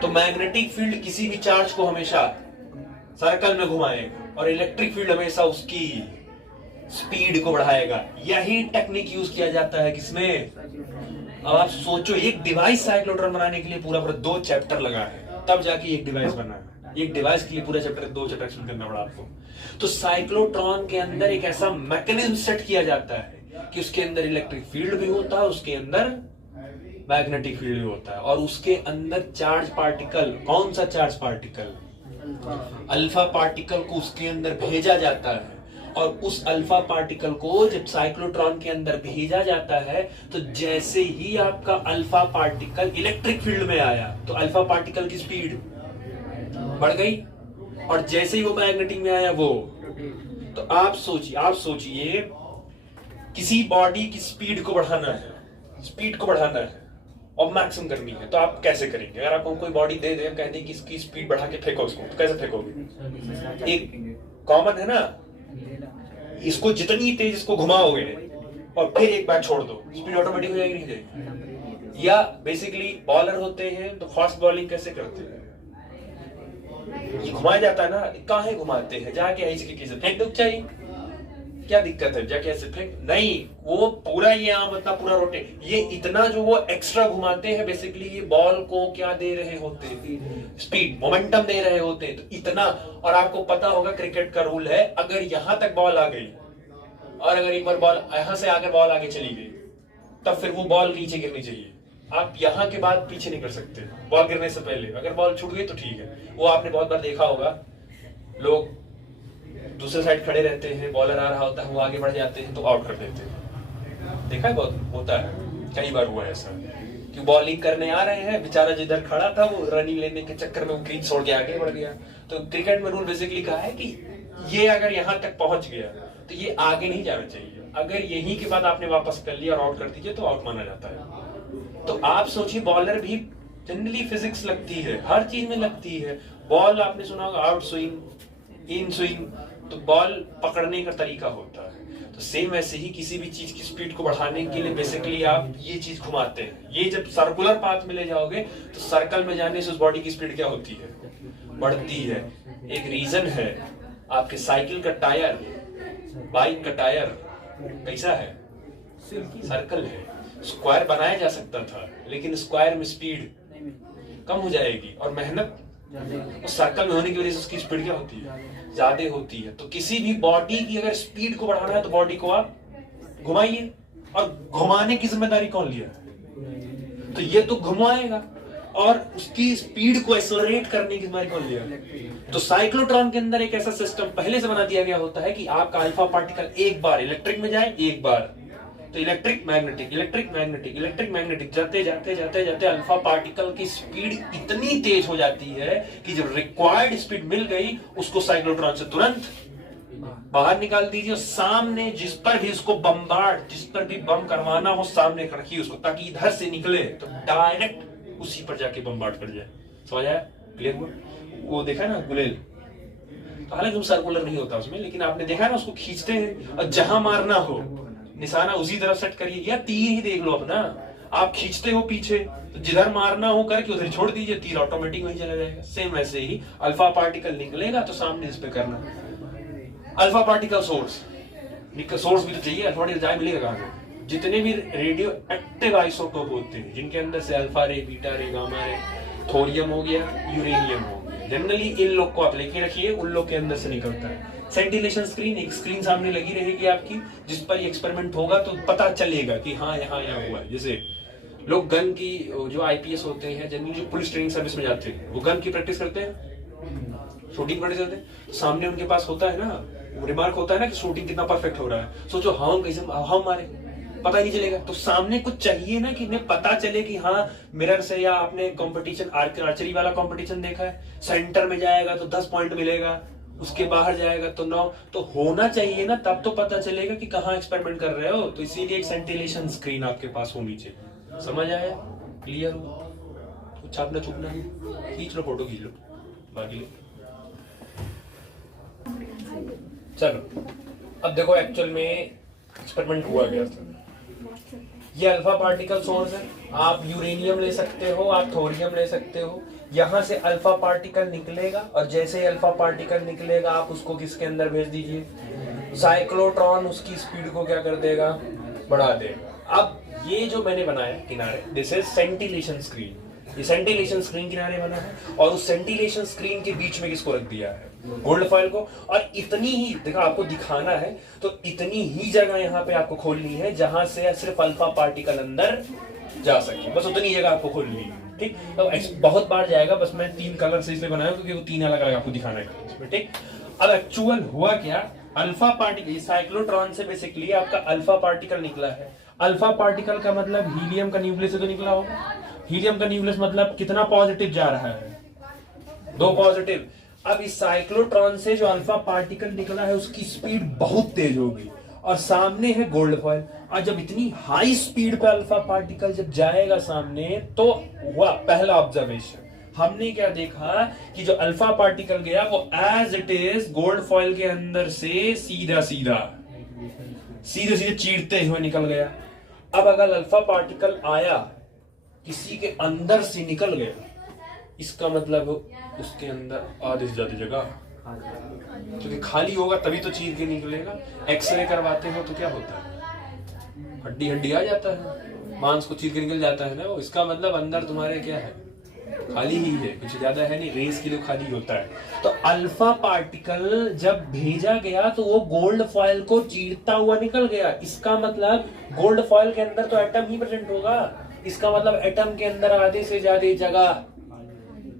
तो मैग्नेटिक फील्ड किसी भी चार्ज को हमेशा सर्कल में घुमाएगा और इलेक्ट्रिक फील्ड हमेशा उसकी स्पीड को बढ़ाएगा। यही टेक्निक यूज किया जाता है किसमें। अब आप सोचो, एक डिवाइस साइक्लोट्रॉन बनाने के लिए पूरा 2 चैप्टर लगा है, तब जाके एक डिवाइस बना है। एक डिवाइस के लिए पूरा 2 चैप्टर एक्सप्लेन करना पड़ा आपको। तो साइक्लोट्रॉन के अंदर एक ऐसा मैकेनिज्म सेट किया जाता है कि उसके अंदर इलेक्ट्रिक फील्ड भी होता है, उसके अंदर मैग्नेटिक फील्ड भी होता है, और उसके अंदर चार्ज पार्टिकल, कौन सा चार्ज पार्टिकल, अल्फा पार्टिकल को उसके अंदर भेजा जाता है। और उस अल्फा पार्टिकल को जब साइक्लोट्रॉन के अंदर भेजा जाता है तो जैसे ही आपका अल्फा पार्टिकल इलेक्ट्रिक फील्ड में आया तो अल्फा पार्टिकल की स्पीड बढ़ गई, और जैसे ही वो मैग्नेटिक में आया वो, तो आप सोचिए किसी बॉडी की स्पीड को बढ़ाना है और मैक्सिमम करनी है, तो आप कैसे करेंगे। अगर आपको कोई बॉडी दे दे, हम कहते हैं कि इसकी स्पीड बढ़ा के फेंको उसको, तो कैसे फेंकोगे। एक कॉमन है ना, इसको जितनी तेज इसको घुमाओगे और फिर एक बार छोड़ दो, स्पीड ऑटोमेटिक हो जाएगी, नहीं जाएगी। या बेसिकली बॉलर होते हैं तो फास्ट बॉलिंग कैसे करते हैं, ये घुमाया जाता है ना, काहे घुमाते हैं, जाके ऐसे फेंक दो, चाहिए क्या दिक्कत है, जाके ऐसे फेंक, नहीं वो पूरा ये मतलब पूरा रोटेट, ये इतना जो वो एक्स्ट्रा घुमाते हैं बेसिकली ये बॉल को क्या दे रहे होते हैं, स्पीड, मोमेंटम दे रहे होते हैं, तो इतना। और आपको पता होगा क्रिकेट का रूल है, अगर यहां तक बॉल आ गई और अगर एक बार बॉल यहां से आकर बॉल आगे चली गई तब फिर वो बॉल नीचे गिरनी चाहिए। आप यहां के बाद पीछे नहीं कर सकते बॉल गिरने से पहले। अगर बॉल छूट गई तो ठीक है, वो आपने बहुत बार देखा होगा, लोग दूसरे साइड खड़े रहते हैं, बॉलर आ रहा होता है, वो आगे बढ़ जाते हैं तो आउट कर देते हैं। देखा है, बहुत होता है, कई बार हुआ है ऐसा कि बॉलिंग करने आ रहे हैं, बेचारा जिधर खड़ा था वो रनिंग लेने के चक्कर में वो क्रीज छोड़ के आगे बढ़ गया। तो क्रिकेट में रूल बेसिकली कहा है कि ये अगर यहाँ तक पहुंच गया तो ये आगे नहीं जाना चाहिए। अगर यही के बाद आपने वापस कर लिया और आउट कर दीजिए तो आउट माना जाता है। तो आप सोचिए, बॉलर भी जनरली फिजिक्स लगती है, हर चीज में लगती है। बॉल आपने सुना होगा आउट स्विंग, इन स्विंग, तो बॉल पकड़ने का तरीका होता है। तो सेम ऐसे ही किसी भी चीज की स्पीड को बढ़ाने के लिए बेसिकली आप ये चीज घुमाते हैं। ये जब सर्कुलर पाथ में ले जाओगे तो सर्कल में जाने से उस बॉडी की स्पीड क्या होती है, बढ़ती है। एक रीजन है, आपके साइकिल का टायर, बाइक का टायर कैसा है, सर्कल है। स्क्वायर बनाया जा सकता था लेकिन स्क्वायर में स्पीड कम हो जाएगी और मेहनत उस सर्कल में होने की वजह से उसकी स्पीड क्या होती है, ज्यादा होती है। तो किसी भी बॉडी की अगर स्पीड को बढ़ाना है तो बॉडी को आप घुमाइए, और घुमाने की जिम्मेदारी कौन लिया है, तो ये तो घुमाएगा, और उसकी स्पीड को एक्सेलरेट करने की जिम्मेदारी कौन लिया। तो साइक्लोट्रॉन के अंदर एक ऐसा सिस्टम पहले से बना दिया गया होता है कि आपका अल्फा पार्टिकल एक बार इलेक्ट्रिक में जाए, एक बार तो electric magnetic, electric magnetic, electric magnetic, जाते जाते जाते जाते अल्फा पार्टिकल की स्पीड इतनी तेज हो जाती है कि जब रिक्वायर्ड स्पीड मिल गई उसको साइक्लोट्रॉन से तुरंत बाहर निकाल दीजिए। सामने जिस पर भी उसको बम्बार्ड, जिस पर भी बम करवाना हो सामने रखिए उसको, ताकि इधर से निकले तो डायरेक्ट उसी पर जाके बम्बार्ड कर जाए। समझ आया, क्लियर हुआ। वो देखा ना गुलेल, तो हालांकि सर्कुलर नहीं होता उसमें, लेकिन आपने देखा ना उसको खींचते हैं और जहां मारना हो निशाना उसी तरफ सेट करिए, या तीर ही देख लो अपना, आप खींचते हो पीछे तो जिधर मारना हो करके उधर छोड़ दीजिए, तीर ऑटोमेटिक वहीं चला जाएगा। सेम ऐसे ही अल्फा पार्टिकल निकलेगा तो सामने इस पे करना। अल्फा पार्टिकल सोर्स भी तो चाहिए, अल्फा पार्टिकल जाए मिलेगा कहां से। जितने भी रेडियो एक्टिव आइसोटोप होते हैं जिनके अंदर से अल्फा रे, बीटा रे, गामा रे, थोरियम हो गया, यूरेनियम हो गया, जनरली इन लोग को आप लेके रखिए, उन लोग के अंदर से निकलता है। सेंटिलेशन स्क्रीन, एक स्क्रीन सामने लगी रहेगी आपकी, जिस पर ये एक्सपेरिमेंट होगा तो पता चलेगा कि हाँ यहाँ हुआ है। जैसे लोग गन की, जो आईपीएस होते हैं जनरली, जो पुलिस ट्रेनिंग सर्विस में जाते हैं, वो गन की प्रैक्टिस करते हैं, शूटिंग प्रैक्टिस करते हैं। सामने उनके पास होता है ना, रिमार्क होता है ना कि शूटिंग कितना परफेक्ट हो रहा है। सोचो हम कैसे, हम मारे पता ही नहीं चलेगा। तो सामने कुछ चाहिए ना कि इन्हें पता चले कि हाँ मिरर से, या आपने कंपटीशन आर्चरी वाला कंपटीशन देखा है, सेंटर में जाएगा तो 10 पॉइंट मिलेगा, उसके बाहर जाएगा तो 9, तो होना चाहिए ना, तब तो पता चलेगा कि कहाँ एक्सपेरिमेंट कर रहे हो। तो इसीलिए एक सेंटिलेशन स्क्रीन आपके पास होनी चाहिए। समझ आया, क्लियर हो, कुछ छापना छुपना नहीं, खींच लो, फोटो खींच लो, बाकी चलो। अब देखो एक्चुअल में एक्सपेरिमेंट हुआ गया था। ये अल्फा पार्टिकल सोर्स है, आप यूरेनियम ले सकते हो, आप थोरियम ले सकते हो। यहां से अल्फा पार्टिकल निकलेगा और जैसे ही अल्फा पार्टिकल निकलेगा आप उसको किसके अंदर भेज दीजिए, साइक्लोट्रॉन उसकी स्पीड को क्या कर देगा, बढ़ा देगा। अब ये जो मैंने बनाया किनारे, दिस इज सेंटिलेशन स्क्रीन, ये सेंटिलेशन स्क्रीन किनारे बना है, और उस सेंटिलेशन स्क्रीन के बीच में किसको रख दिया है, गोल्ड फॉइल को। और इतनी ही देखा आपको दिखाना है तो इतनी ही जगह यहाँ पे आपको खोलनी है जहां से सिर्फ अल्फा पार्टिकल अंदर जा सके, बस उतनी जगह आपको खोलनी है। ठीक, तो बहुत बार जाएगा, बस मैं 3 कलर से इसलिए बनाया क्योंकि वो 3 अलग अलग आपको दिखाना है इसमें। ठीक, अब एक्चुअल हुआ क्या, अल्फा पार्टिकल साइक्लोट्रॉन से बेसिकली आपका अल्फा पार्टिकल निकला है। अल्फा पार्टिकल का मतलब हीलियम का न्यूक्लियस से तो निकला होगा। हीलियम का न्यूक्लियस मतलब कितना पॉजिटिव जा रहा है, 2 पॉजिटिव। अब इस साइक्लोट्रॉन से जो अल्फा पार्टिकल निकला है उसकी स्पीड बहुत तेज होगी और सामने है गोल्ड फॉइल। और जब इतनी हाई स्पीड पे अल्फा पार्टिकल जब जाएगा सामने तो हुआ पहला ऑब्जर्वेशन, हमने क्या देखा कि जो अल्फा पार्टिकल गया वो as it is gold foil के अंदर से सीधा सीधे चीरते हुए निकल गया। अब अगर अल्फा पार्टिकल आया किसी के अंदर से निकल गया, इसका मतलब उसके अंदर आधे से ज्यादा जगह, क्योंकि खाली होगा तभी तो चीर के निकलेगा। एक्सरे करवाते हो तो क्या होता है, हड्डी आ जाता है, मांस को चीर के निकल जाता है ना वो। इसका मतलब अंदर तुम्हारे क्या है, खाली ही है, कुछ ज्यादा है नहीं, रेस के लिए खाली होता है। तो अल्फा पार्टिकल जब भेजा गया तो वो गोल्ड फॉइल को चीरता हुआ निकल गया। इसका मतलब गोल्ड फॉइल के अंदर तो एटम ही प्रेजेंट होगा, इसका मतलब एटम के अंदर आधे से ज्यादा जगह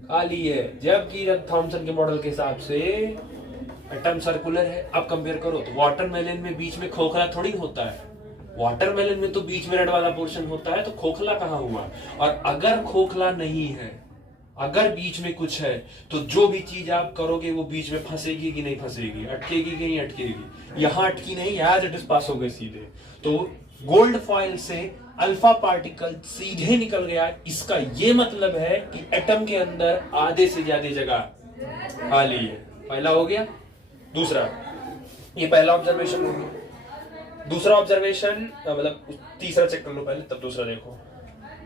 खाली है। जबकि थॉमसन के मॉडल के हिसाब से एटम सर्कुलर है। अब कंपेयर करो तो वाटरमेलन में बीच में खोखला थोड़ी होता है, वाटरमेलन में तो बीच में रेड वाला पोर्शन होता है, तो खोखला कहाँ हुआ? और अगर खोखला नहीं है, अगर बीच में कुछ है, तो जो भी चीज आप करोगे वो बीच में फंसेगी कि नहीं फंसेगी, अटकेगी कि नहीं अटकेगी? यहां अटकी नहीं, एज इट इज पास हो गए सीधे। तो गोल्ड फॉइल से अल्फा पार्टिकल सीधे निकल गया, इसका ये मतलब है कि एटम के अंदर आधे से ज्यादा जगह खाली है। पहला हो गया। दूसरा, ये पहला ऑब्जर्वेशन हो गया। दूसरा ऑब्जर्वेशन मतलब तीसरा चेक कर लो पहले, तब दूसरा देखो।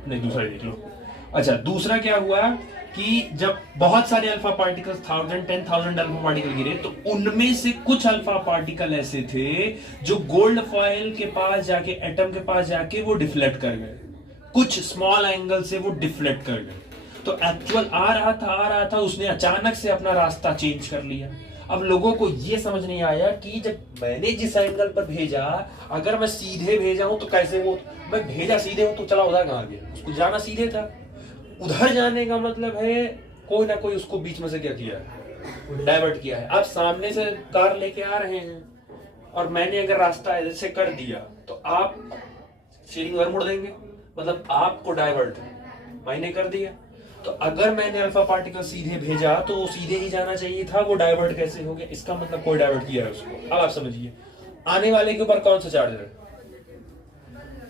नहीं, दूसरा देख लो। अच्छा, दूसरा क्या हुआ कि जब बहुत सारे अल्फा पार्टिकल्स 1000-10,000 अल्फा पार्टिकल गिरे, तो उनमें से कुछ अल्फा पार्टिकल ऐसे थे जो गोल्ड फॉइल के पास जाके, एटम के पास जाके वो डिफ्लेक्ट कर गए, कुछ स्मॉल एंगल से वो डिफ्लेक्ट कर गए। तो एक्चुअल आ रहा था, उसने अचानक से अपना रास्ता चेंज कर लिया। अब लोगों को ये समझ नहीं आया कि जब मैंने जिस एंगल पर भेजा, अगर मैं सीधे भेजा हूं तो कैसे, वो मैं भेजा सीधे हूं तो चला उधर कहां गया? उसको जाना सीधे था। उधर जाने का मतलब है कोई ना कोई उसको बीच में से क्या किया है, डाइवर्ट किया है। आप सामने से कार लेके आ रहे हैं और मैंने अगर रास्ता ऐसे कर दिया तो आप स्टीयरिंग उधर मुड़ देंगे, मतलब आपको डाइवर्ट मैंने कर दिया। तो अगर मैंने अल्फा पार्टिकल सीधे भेजा तो वो सीधे ही जाना चाहिए था, वो डाइवर्ट कैसे हो गया? इसका मतलब कोई डाइवर्ट किया है उसको। अब आप समझिए, आने वाले के ऊपर कौन सा चार्ज है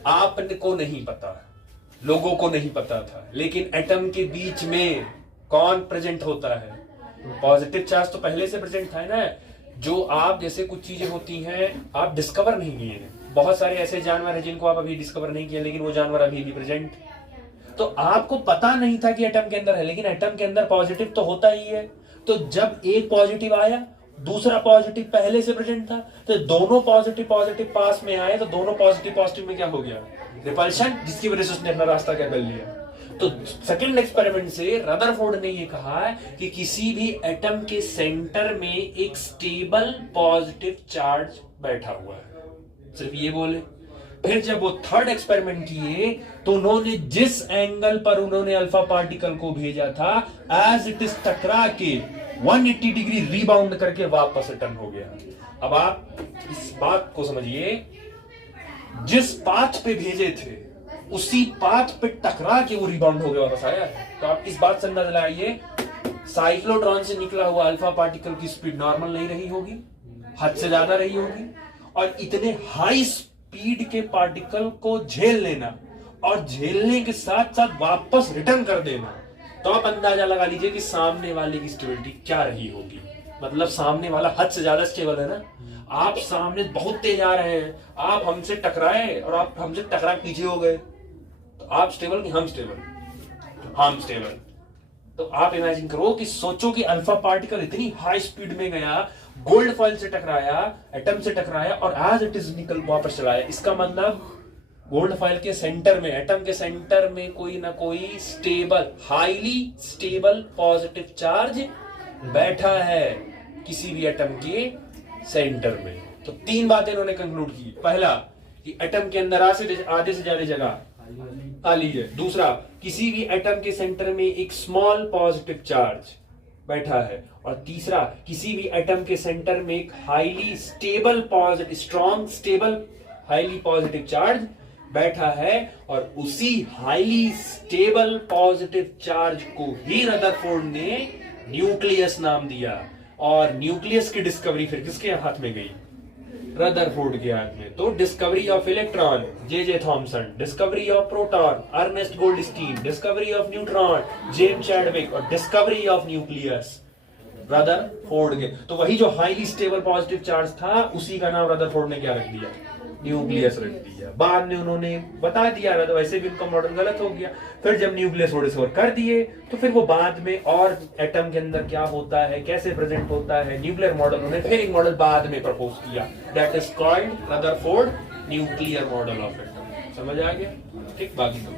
आपको नहीं पता, लोगों को नहीं पता था, लेकिन एटम के बीच में कौन प्रेजेंट होता है? पॉजिटिव चार्ज तो पहले से प्रेजेंट था ना। जो आप जैसे कुछ चीजें होती हैं आप डिस्कवर नहीं किए हैं, बहुत सारे ऐसे जानवर हैं जिनको आप अभी डिस्कवर नहीं किए, लेकिन वो जानवर अभी भी प्रेजेंट। तो आपको पता नहीं था कि एटम के अंदर है, लेकिन एटम के अंदर पॉजिटिव तो होता ही है। तो जब एक पॉजिटिव आया, दूसरा पॉजिटिव पहले से प्रेजेंट था, तो दोनों पॉजिटिव पास में आए, तो दोनों पॉजिटिव में क्या हो गया? रिपल्शन, जिसकी वजह से उसने अपना रास्ता क्या कर लिया। तो सेकंड एक्सपेरिमेंट से रदरफोर्ड ने ये कहा कि किसी भी एटम के सेंटर में एक स्टेबल पॉजिटिव चार्ज बैठा हुआ है, सिर्फ ये बोले। फिर जब वो थर्ड एक्सपेरिमेंट किए तो उन्होंने जिस एंगल पर उन्होंने अल्फा पार्टिकल को भेजा था, एज इट इज टकरा के 180 डिग्री रीबाउंड करके वापस रिटर्न हो गया। अब आप इस बात को समझिए, जिस पाथ पे भेजे थे उसी पाथ पे टकरा के वो रिबाउंड हो गया, वापस आया। तो आप इस बात से अंदाजा लगाइए, साइक्लोट्रॉन से निकला हुआ अल्फा पार्टिकल की स्पीड नॉर्मल नहीं रही होगी, हद से ज्यादा रही होगी, और इतने हाई स्पीड के पार्टिकल को झेल लेना और झेलने के साथ साथ वापस रिटर्न कर देना, तो आप अंदाजा लगा लीजिए कि सामने वाले की स्टेबिलिटी क्या रही होगी। मतलब सामने वाला हद से ज्यादा स्टेबल है ना। आप सामने बहुत तेज आ रहे हैं, आप हमसे टकराए और आप हमसे टकरा पीछे हो गए, तो आप स्टेबल कि हम स्टेबल? हम स्टेबल। तो आप इमेजिन करो कि सोचो कि अल्फा पार्टिकल इतनी हाई स्पीड में गया, गोल्ड फॉइल से टकराया, एटम से टकराया और एज इट इज निकल वापस चलाया। इसका मतलब गोल्ड फॉइल के सेंटर में, एटम के सेंटर में कोई ना कोई stable, highly stable positive charge बैठा है किसी भी एटम के सेंटर में। तो तीन बातें इन्होंने कंक्लूड की। पहला कि एटम के अंदर आधे से ज्यादा जगह खाली है। दूसरा, किसी भी एटम के सेंटर में एक स्मॉल पॉजिटिव चार्ज बैठा है। और तीसरा, किसी भी एटम के सेंटर में एक highly stable positive, strong stable highly positive charge बैठा है। और उसी हाईली स्टेबल पॉजिटिव चार्ज को ही रदरफोर्ड ने न्यूक्लियस नाम दिया। और न्यूक्लियस की डिस्कवरी फिर किसके हाथ में गई? रदरफोर्ड के हाथ में। तो discovery of electron J Thomson, discovery of proton Ernest Goldstein, discovery of neutron James Chadwick और डिस्कवरी ऑफ न्यूक्लियस रदरफोर्ड के। तो वही जो हाईली स्टेबल पॉजिटिव चार्ज था, उसी का नाम रदरफोर्ड ने क्या रख दिया? न्यूक्लियस रख दिया। बाद में उन्होंने बता दिया था, तो वैसे भी उनका मॉडल गलत हो गया। फिर जब न्यूक्लियस वो डिस्कवर कर दिए तो फिर वो बाद में और एटम के अंदर क्या होता है, कैसे प्रेजेंट होता है, न्यूक्लियर मॉडल, उन्होंने फिर एक मॉडल बाद में प्रपोज किया, that is called Rutherford nuclear model of atom. समझ आ गया? ठीक, बाकी तो